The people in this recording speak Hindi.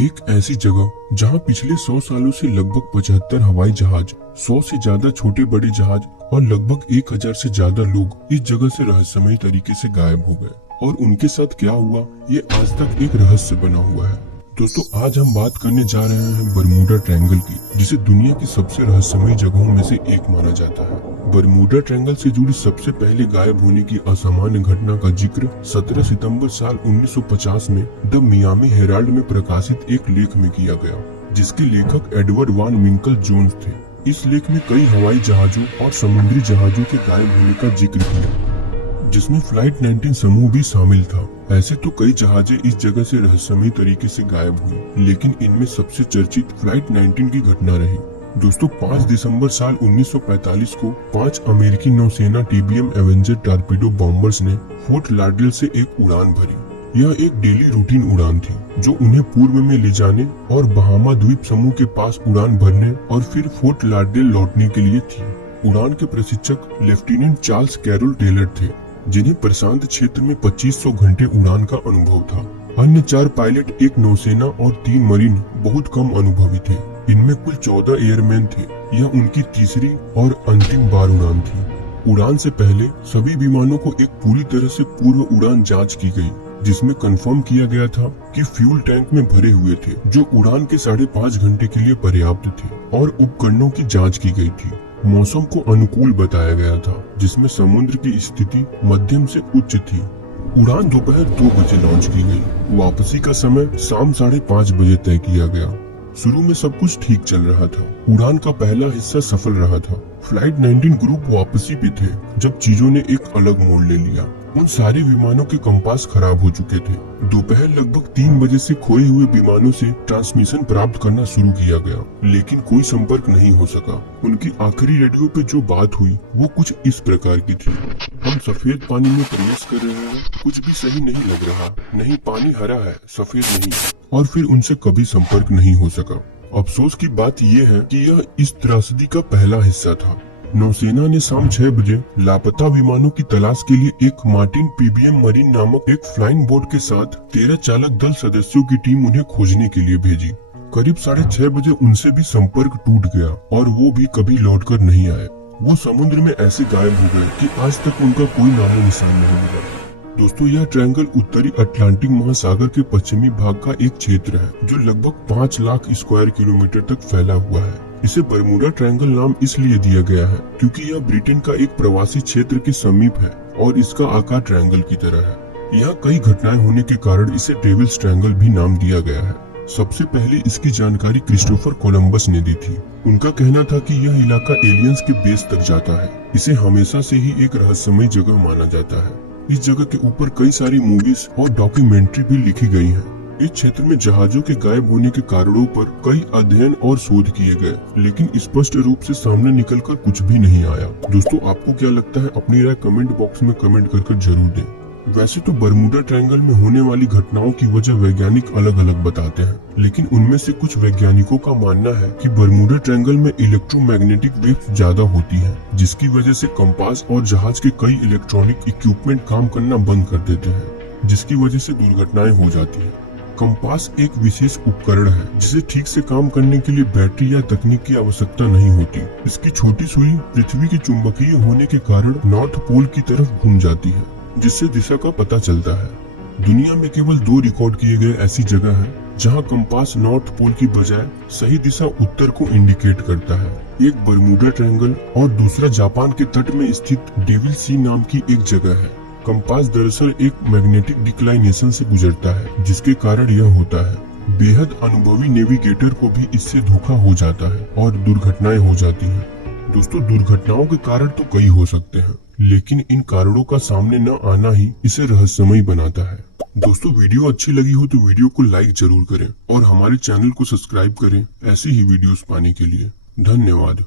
एक ऐसी जगह जहां पिछले 100 सालों से लगभग 75 हवाई जहाज, 100 से ज्यादा छोटे बड़े जहाज और लगभग 1000 से ज्यादा लोग इस जगह से रहस्यमयी तरीके से गायब हो गए। और उनके साथ क्या हुआ ये आज तक एक रहस्य बना हुआ है। दोस्तों, आज हम बात करने जा रहे हैं बरमूडा ट्रायंगल की, जिसे दुनिया की सबसे रहस्यमयी जगहों में से एक माना जाता है। बरमूडा ट्रायंगल से जुड़ी सबसे पहले गायब होने की असामान्य घटना का जिक्र 17 सितंबर साल 1950 में द मियामी हेराल्ड में प्रकाशित एक लेख में किया गया, जिसके लेखक एडवर्ड वान विंकल जोन्स थे। इस लेख में कई हवाई जहाजों और समुद्री जहाजों के गायब होने का जिक्र किया, जिसमें फ्लाइट 19 समूह भी शामिल था। ऐसे तो कई जहाजें इस जगह से रहस्यमयी तरीके से गायब हुई, लेकिन इनमें सबसे चर्चित फ्लाइट 19 की घटना रही। दोस्तों, 5 दिसंबर साल 1945 को 5 अमेरिकी नौसेना TBM एवेंजर टॉर्पीडो बॉम्बर्स ने फोर्ट लाडरडेल से एक उड़ान भरी। यह एक डेली रूटीन उड़ान थी, जो उन्हें पूर्व में ले जाने और बहामा द्वीप समूह के पास उड़ान भरने और फिर फोर्ट लाडरडेल लौटने के लिए थी। उड़ान के प्रशिक्षक लेफ्टिनेंट चार्ल्स कैरोल टेलर थे, जिन्हें प्रशांत क्षेत्र में 2500 घंटे उड़ान का अनुभव था। अन्य 4 पायलट, एक नौसेना और 3 मरीन बहुत कम अनुभवी थे। इनमें कुल 14 एयरमैन थे। यह उनकी तीसरी और अंतिम बार उड़ान थी। उड़ान से पहले सभी विमानों को एक पूरी तरह से पूर्व उड़ान जांच की गई, जिसमें कंफर्म किया गया था कि फ्यूल टैंक में भरे हुए थे, जो उड़ान के 5.5 घंटे के लिए पर्याप्त थे, और उपकरणों की जाँच की गई थी। मौसम को अनुकूल बताया गया था, जिसमें समुद्र की स्थिति मध्यम से उच्च थी। उड़ान दोपहर 2 बजे लॉन्च की गई। वापसी का समय शाम 5:30 बजे तय किया गया। शुरू में सब कुछ ठीक चल रहा था। उड़ान का पहला हिस्सा सफल रहा था। फ्लाइट 19 ग्रुप वापसी पे थे जब चीजों ने एक अलग मोड़ ले लिया। उन सारे विमानों के कंपास खराब हो चुके थे। दोपहर लगभग 3 बजे से खोए हुए विमानों से ट्रांसमिशन प्राप्त करना शुरू किया गया, लेकिन कोई संपर्क नहीं हो सका। उनकी आखिरी रेडियो पे जो बात हुई वो कुछ इस प्रकार की थी: हम सफेद पानी में प्रवेश कर रहे हैं, कुछ भी सही नहीं लग रहा, नहीं पानी हरा है, सफेद नहीं। और फिर उनसे कभी संपर्क नहीं हो सका। अफसोस की बात यह है कि यह इस त्रासदी का पहला हिस्सा था। नौसेना ने शाम 6 बजे लापता विमानों की तलाश के लिए एक मार्टिन PBM मरीन नामक एक फ्लाइंग बोट के साथ 13 चालक दल सदस्यों की टीम उन्हें खोजने के लिए भेजी। करीब 6:30 बजे उनसे भी संपर्क टूट गया और वो भी कभी लौटकर नहीं आए। वो समुद्र में ऐसे गायब हो गए कि आज तक उनका कोई नामो निशान नहीं मिला। दोस्तों, यह ट्रायंगल उत्तरी अटलांटिक महासागर के पश्चिमी भाग का एक क्षेत्र है, जो लगभग 5 लाख स्क्वायर किलोमीटर तक फैला हुआ है। इसे बरमूडा ट्रायंगल नाम इसलिए दिया गया है क्योंकि यह ब्रिटेन का एक प्रवासी क्षेत्र के समीप है और इसका आकार ट्रायंगल की तरह है। यहाँ कई घटनाएं होने के कारण इसे डेविल्स ट्रायंगल भी नाम दिया गया है। सबसे पहले इसकी जानकारी क्रिस्टोफर कोलंबस ने दी थी। उनका कहना था कि यह इलाका एलियंस के बेस तक जाता है। इसे हमेशा से ही एक रहस्यमयी जगह माना जाता है। इस जगह के ऊपर कई सारी मूवीज और डॉक्यूमेंट्री भी लिखी गई हैं। इस क्षेत्र में जहाजों के गायब होने के कारणों पर कई अध्ययन और शोध किए गए, लेकिन स्पष्ट रूप से सामने निकलकर कुछ भी नहीं आया। दोस्तों, आपको क्या लगता है? अपनी राय कमेंट बॉक्स में कमेंट कर जरूर दें। वैसे तो बरमूडा ट्रायंगल में होने वाली घटनाओं की वजह वैज्ञानिक अलग अलग बताते हैं, लेकिन उनमें से कुछ वैज्ञानिकों का मानना है कि बरमूडा ट्रायंगल में इलेक्ट्रोमैग्नेटिक वेव्स ज्यादा होती हैं, जिसकी वजह से कंपास और जहाज के कई इलेक्ट्रॉनिक इक्विपमेंट काम करना बंद कर देते हैं, जिसकी वजह से दुर्घटनाएं हो जाती हैं। कंपास एक विशेष उपकरण है जिसे ठीक से काम करने के लिए बैटरी या तकनीक की आवश्यकता नहीं होती। इसकी छोटी सुई पृथ्वी के चुंबकीय होने के कारण नॉर्थ पोल की तरफ घूम जाती है, जिससे दिशा का पता चलता है। दुनिया में केवल 2 रिकॉर्ड किए गए ऐसी जगह है जहां कंपास नॉर्थ पोल की बजाय सही दिशा उत्तर को इंडिकेट करता है। एक बरमूडा ट्रायंगल और दूसरा जापान के तट में स्थित डेविल सी नाम की एक जगह है। कंपास दरअसल एक मैग्नेटिक डिक्लाइनेशन से गुजरता है, जिसके कारण यह होता है। बेहद अनुभवी नेविगेटर को भी इससे धोखा हो जाता है और दुर्घटनाएं हो जाती हैं। दोस्तों, दुर्घटनाओं के कारण तो कई हो सकते हैं, लेकिन इन कारणों का सामने न आना ही इसे रहस्यमयी बनाता है। दोस्तों, वीडियो अच्छी लगी हो तो वीडियो को लाइक जरूर करें और हमारे चैनल को सब्सक्राइब करें ऐसी ही वीडियोस पाने के लिए। धन्यवाद।